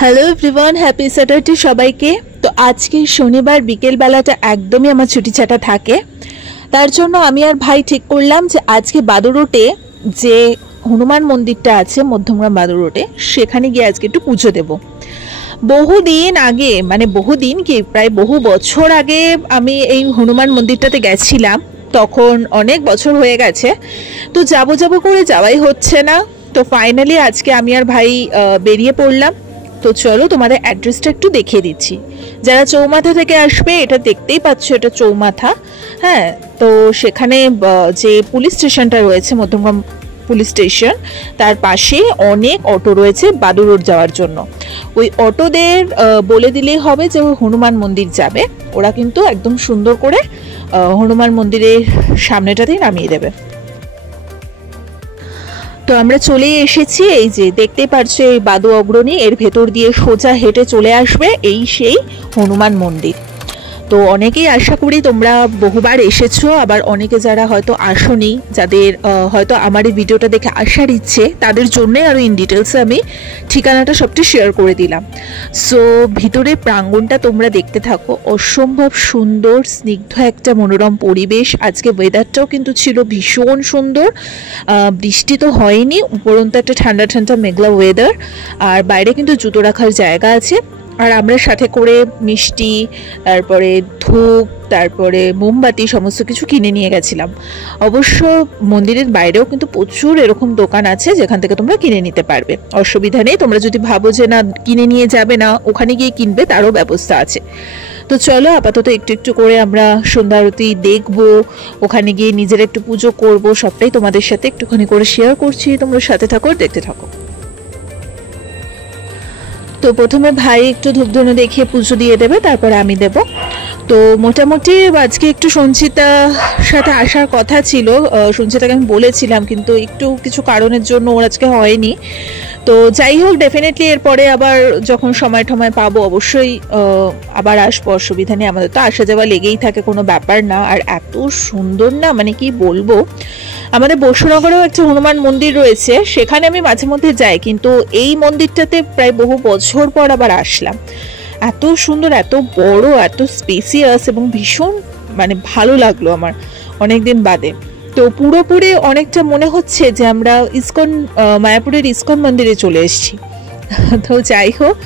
Hello everyone, happy Saturday সবাইকে। তো আজকে শনিবার বিকেল বেলাটা একদমই আমার ছুটি ছাটা থাকে, তার জন্য আমি আর ভাই ঠিক করলাম যে আজকে বাদুর রোডে যে হনুমান মন্দিরটা আছে মধ্যমগ্রাম বাদুর রোডে, সেখানে গিয়ে আজকে একটু পুজো দেব। বহুদিন আগে, মানে বহুদিন কি প্রায় বহু বছর আগে আমি এই হনুমান মন্দিরটাতে গেছিলাম, তখন অনেক বছর হয়ে গেছে। তো যাবো যাবো করে যাওয়াই হচ্ছে না। তো ফাইনালি আজকে আমি আর ভাই বেরিয়ে পড়লাম। তো চলো তোমাদের অ্যাড্রেসটা একটু দেখিয়ে দিচ্ছি। যারা চৌমাথা থেকে আসবে, এটা দেখতেই পাচ্ছ, এটা চৌমাথা। হ্যাঁ, তো সেখানে যে পুলিশ স্টেশনটা রয়েছে মধ্যমগ্রাম পুলিশ স্টেশন, তার পাশে অনেক অটো রয়েছে বাদুর রোড যাওয়ার জন্য। ওই অটোদের বলে দিলেই হবে যে ওই হনুমান মন্দির যাবে, ওরা কিন্তু একদম সুন্দর করে হনুমান মন্দিরের সামনেটাতেই নামিয়ে দেবে। তো আমরা চলে এসেছি, এই যে দেখতে পাচ্ছ এই বাদু অগ্রণী, এর ভেতর দিয়ে সোজা হেঁটে চলে আসবে এই সেই হনুমান মন্দির। তো অনেকেই আশা করি তোমরা বহুবার এসেছো, আবার অনেকে যারা হয়তো আসোনি, যাদের হয়তো আমার এই ভিডিওটা দেখে আসার ইচ্ছে, তাদের জন্যই আরও ইন ডিটেলসে আমি ঠিকানাটা সবটি শেয়ার করে দিলাম। সো ভিতরে প্রাঙ্গণটা তোমরা দেখতে থাকো, অসম্ভব সুন্দর স্নিগ্ধ একটা মনোরম পরিবেশ। আজকে ওয়েদারটাও কিন্তু ছিল ভীষণ সুন্দর, বৃষ্টি তো হয়নি, উপরন্তু একটা ঠান্ডা ঠান্ডা মেঘলা ওয়েদার। আর বাইরে কিন্তু জুতো রাখার জায়গা আছে। আর আমরা সাথে করে মিষ্টি, তারপরে ধূপ, তারপরে মোমবাতি সমস্ত কিছু কিনে নিয়ে গেছিলাম। অবশ্য মন্দিরের বাইরেও কিন্তু প্রচুর এরকম দোকান আছে যেখান থেকে তোমরা কিনে নিতে পারবে, অসুবিধা নেই। তোমরা যদি ভাবো যে না কিনে নিয়ে যাবে না, ওখানে গিয়ে কিনবে, তারও ব্যবস্থা আছে। তো চলো আপাতত একটু একটু করে আমরা সন্ধ্যা আরতি দেখবো, ওখানে গিয়ে নিজের একটু পুজো করব, সবটাই তোমাদের সাথে একটুখানি করে শেয়ার করছি। তোমরা সাথে থাকো, দেখতে থাকো। তো প্রথমে ভাই একটু ধূপধুনো দেখিয়ে পুজো দিয়ে দেবে, তারপরে আমি দেব। তো মোটামুটি আজকে একটু সঞ্চিতার সাথে আসার কথা ছিল, সঞ্চিতাকে আমি বলেছিলাম, কিন্তু একটু কিছু কারণের জন্য ওর আজকে হয়নি। তো যাই হোক, ডেফিনেটলি এরপরে আবার যখন সময় টময় পাবো অবশ্যই আবার আসবো, অসুবিধা নেই। আমাদের তো আসা যাওয়া লেগেই থাকে, কোনো ব্যাপার না। আর এত সুন্দর না, মানে কি বলবো। আমাদের বসুনগরেও একটা হনুমান মন্দির রয়েছে, সেখানে আমি মাঝে মধ্যে যাই, কিন্তু এই মন্দিরটাতে প্রায় বহু বছর পর আবার আসলাম। এত সুন্দর, এত বড়, এত স্পেসিয়াস এবং ভীষণ মানে ভালো লাগলো আমার অনেকদিন বাদে। তো পুরোপুরি অনেকটা মনে হচ্ছে যে আমরা ইসকন, মায়াপুরের ইসকন মন্দিরে চলে এসেছি। তো যাই হোক,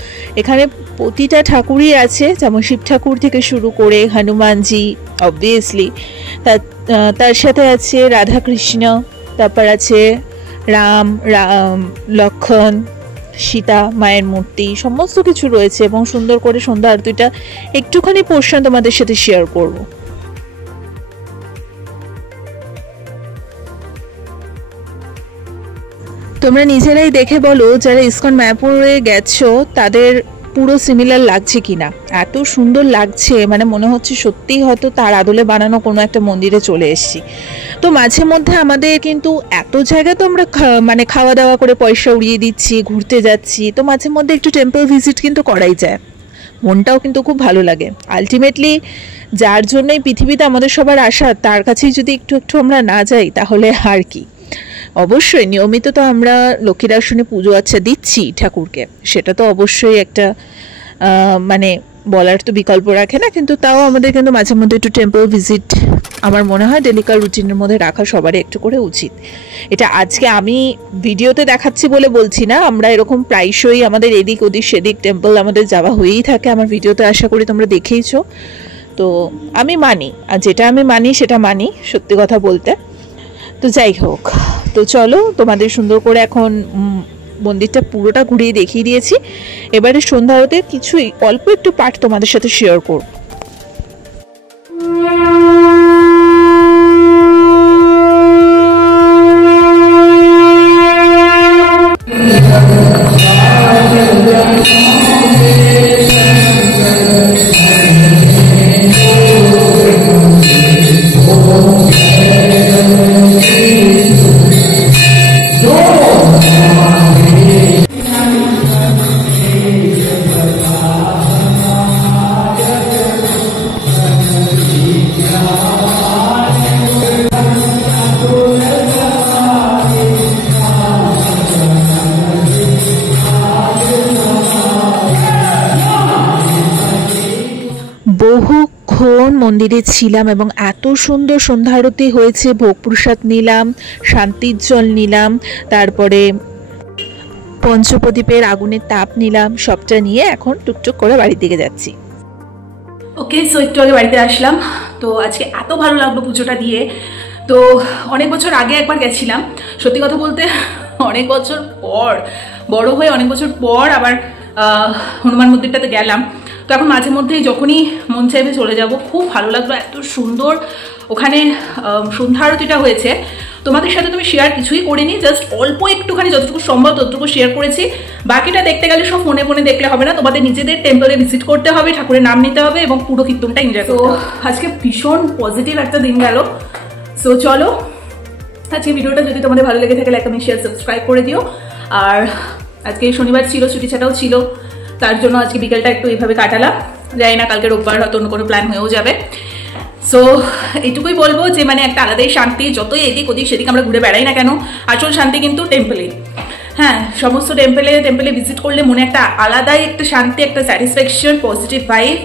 এখানে প্রতিটা ঠাকুরই আছে, যেমন শিব ঠাকুর থেকে শুরু করে হনুমানজি অবভিয়াসলি, তার সাথে আছে রাধা কৃষ্ণ, তারপর আছে রাম, লক্ষণ, সীতা মায়ের মূর্তি, সমস্ত কিছু রয়েছে। এবং সুন্দর করে সন্ধ্যা আরতিটা একটুখানি পোর্শন তোমাদের সাথে শেয়ার করব। তোমরা নিজেরাই দেখে বলো, যারা ইসকন মায়াপুরে গেছো তাদের পুরো সিমিলার লাগছে কিনা। এত সুন্দর লাগছে, মানে মনে হচ্ছে সত্যিই হয়তো তার আদলে বানানো কোনো একটা মন্দিরে চলে এসেছি। তো মাঝে মধ্যে আমাদের কিন্তু এত জায়গায় তো আমরা মানে খাওয়া দাওয়া করে পয়সা উড়িয়ে দিচ্ছি, ঘুরতে যাচ্ছি, তো মাঝে মধ্যে একটু টেম্পল ভিজিট কিন্তু করাই যায়, মনটাও কিন্তু খুব ভালো লাগে। আলটিমেটলি যার জন্যই পৃথিবীতে আমাদের সবার আশা, তার কাছেই যদি একটু একটু আমরা না যাই তাহলে আর কি। অবশ্যই নিয়মিত তো আমরা লক্ষ্মীর আসনে পুজো আচ্ছা দিচ্ছি ঠাকুরকে, সেটা তো অবশ্যই একটা মানে বলার তো বিকল্প রাখে না, কিন্তু তাও আমাদের কিন্তু মাঝে মধ্যে একটু টেম্পল ভিজিট আমার মনে হয় ডেলিকার রুটিনের মধ্যে রাখা সবারই একটু করে উচিত। এটা আজকে আমি ভিডিওতে দেখাচ্ছি বলে বলছি না, আমরা এরকম প্রায়শই আমাদের এদিক ওদিক সেদিক টেম্পল আমাদের যাওয়া হয়েই থাকে, আমার ভিডিওতে আশা করি তোমরা দেখেইছো। তো আমি মানি, আর যেটা আমি মানি সেটা মানি, সত্যি কথা বলতে। তো যাই হোক, তো চলো তোমাদের সুন্দর করে এখন মন্দিরটা পুরোটা ঘুরিয়ে দেখিয়ে দিয়েছি। এবারে সন্ধ্যা আরতির কিছুই অল্প একটু পার্ট তোমাদের সাথে শেয়ার করব। বহুক্ষণ মন্দিরে ছিলাম এবং এত সুন্দর সন্ধ্যা আরতি হয়েছে। ভোগ প্রসাদ নিলাম, শান্তির জল নিলাম, তারপরে পঞ্চপ্রদীপের আগুনের তাপ নিলাম, সবটা নিয়ে এখন টুকটুক করে বাড়ির দিকে যাচ্ছি। ওকে, সো একটু আগে বাড়িতে আসলাম। তো আজকে এত ভালো লাগলো পুজোটা দিয়ে। তো অনেক বছর আগে একবার গেছিলাম, সত্যি কথা বলতে অনেক বছর পর, বড় হয়ে অনেক বছর পর আবার হনুমান মন্দিরটাতে গেলাম। তো এখন মাঝে মধ্যেই যখনই মন চাইবে চলে যাব। খুব ভালো লাগলো, এত সুন্দর ওখানে সন্ধ্যা আরতিটা হয়েছে। তোমাদের সাথে তুমি শেয়ার কিছুই করিনি, জাস্ট অল্প একটুখানি যতটুকু সম্ভব ততটুকু শেয়ার করেছি। বাকিটা দেখতে গেলে সব ফোনে ফোনে দেখলে হবে না, তোমাদের নিজেদের টেম্পলে ভিজিট করতে হবে, ঠাকুরের নাম নিতে হবে এবং পুরো কীর্তনটা এনজয় করতে হবে। আজকে ভীষণ পজিটিভ একটা দিন গেল। সো চলো, আজকে ভিডিওটা যদি তোমাদের ভালো লেগে থাকে লাইক কমেন্ট শেয়ার সাবস্ক্রাইব করে দিও। আর আজকে শনিবার ছিল, ছুটি ছাটাও ছিল, তার জন্য আজকে বিকেলটা একটু এইভাবে কাটালাম। জানি না কালকে রোববার হয়তো অন্য কোনো প্ল্যান হয়েও যাবে। সো এইটুকুই বলবো যে মানে একটা আলাদাই শান্তি, যতই এদিক ওদিক সেদিক আমরা ঘুরে বেড়াই না কেন, আসল শান্তি কিন্তু টেম্পলে। হ্যাঁ, সমস্ত টেম্পলে ভিজিট করলে মনে একটা আলাদাই একটা শান্তি, একটা স্যাটিসফ্যাকশন, পজিটিভ ভাইব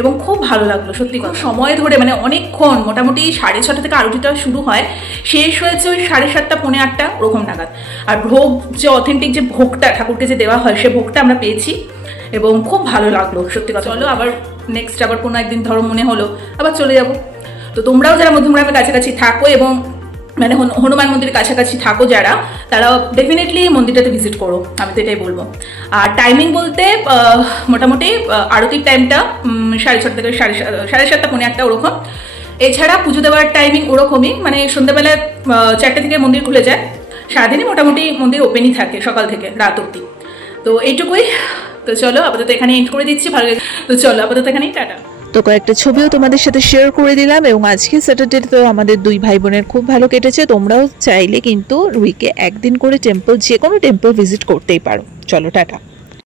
এবং খুব ভালো লাগলো সত্যি। খুব সময় ধরে মানে অনেকক্ষণ, মোটামুটি 6:30 থেকে আরতিটা শুরু হয়, শেষ হয়েছে ওই 7:30 পৌনে 8টা ওরকম নাগাদ। আর ভোগ যে অথেন্টিক যে ভোগটা ঠাকুরকে যে দেওয়া হয়, সে ভোগটা আমরা পেয়েছি এবং খুব ভালো লাগলো সত্যি কথা। চলো আবার নেক্সট আবার কোনো একদিন ধরো মনে হলো আবার চলে যাব। তো তোমরাও যারা মধ্যমগ্রামের কাছাকাছি থাকো এবং মানে হনুমান মন্দিরের কাছাকাছি থাকো যারা, তারা ডেফিনেটলি মন্দিরটাতে ভিজিট করো, আমি তো এটাই বলবো। আর টাইমিং বলতে মোটামুটি আরতির টাইমটা 6:30 থেকে 7:30 পৌনে 8টা ওরকম। এছাড়া পুজো দেওয়ার টাইমিং ওরকমই, মানে সন্ধ্যাবেলা 4টে থেকে মন্দির খুলে যায়। সারাদিনই মোটামুটি মন্দির ওপেনই থাকে সকাল থেকে রাত অবধি। তো এইটুকুই। তো চলো আপাতত এখানে এন্ড করে দিচ্ছি, ভালো লাগে। তো চলো আপাতত এখানেই টাটা। তো কয়েকটা ছবিও তোমাদের সাথে শেয়ার করে দিলাম এবং আজকে স্যাটারডে তো আমাদের দুই ভাই বোনের খুব ভালো কেটেছে। তোমরাও চাইলে কিন্তু উইকে একদিন করে টেম্পল, যে কোনো টেম্পল ভিজিট করতেই পারো। চলো টাটা।